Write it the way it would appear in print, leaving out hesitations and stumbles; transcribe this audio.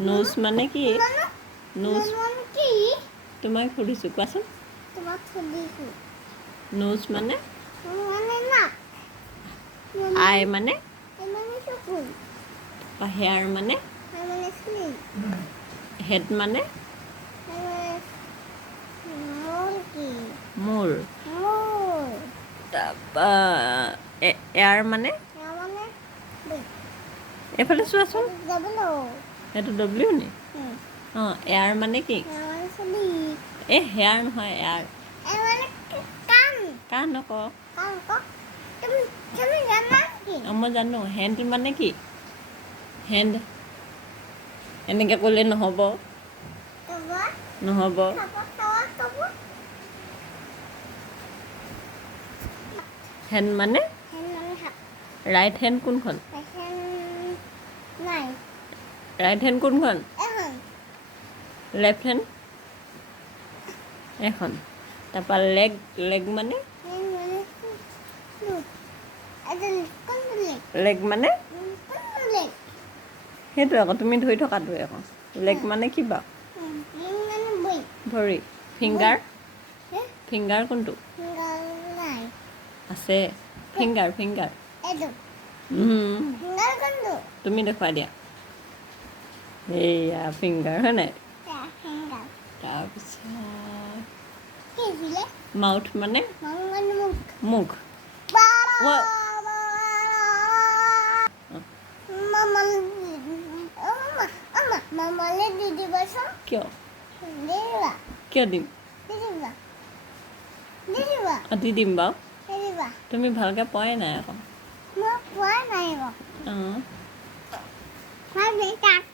nose মানে কি nose কি তোমাক সুধিছোঁ কোৱাচোন তোমাক সুধিছো নোজ মানে মানে না আই মানে মানে চকুল হেয়াৰ মানে মানে স্লিম হেড মানে মুৰ্গী মূৰ মোৰ তাৰপা এয়াৰ মানে মানে এইফালে চোৱাচোন যাবলো এইটো ডব্লিউ নি অঁ এয়াৰ মানে কি মানে চলি এই হেয়াৰ নহয় এয়াৰ মানে কাণ কাণ আকৌ কাণ কক তুমি তুমি জানা কি মই জানো হেণ্ড মানে কি হেণ্ড এনেকৈ ক'লে নহ'ব কবা নহ'ব কব হেণ্ড মানে মানে হাত ৰাইট হেণ্ড কোনখন নাই ৰাইট হেণ্ড কোনখন এখন লেফ্ট হেণ্ড এখন তাৰপৰা লেগ লেগ মানে লেগ মানে সেইটো আকৌ তুমি ধৰি থকাটোৱে আকৌ লেগ মানে কি বাৰু ভৰি ফিংগাৰ ফিংগাৰ কোনটো আছে ফিংগাৰ ফিংগাৰ তুমি দেখুৱাই দিয়া এইয়া ফিংগাৰ হয় নাই তাৰপিছত মাউথ মানে মুখ কিয় কিয় দিম দি দিম বাৰু তুমি ভালকৈ পোৱাই নাই আকৌ মই পোৱা নাই অঁ আকৌ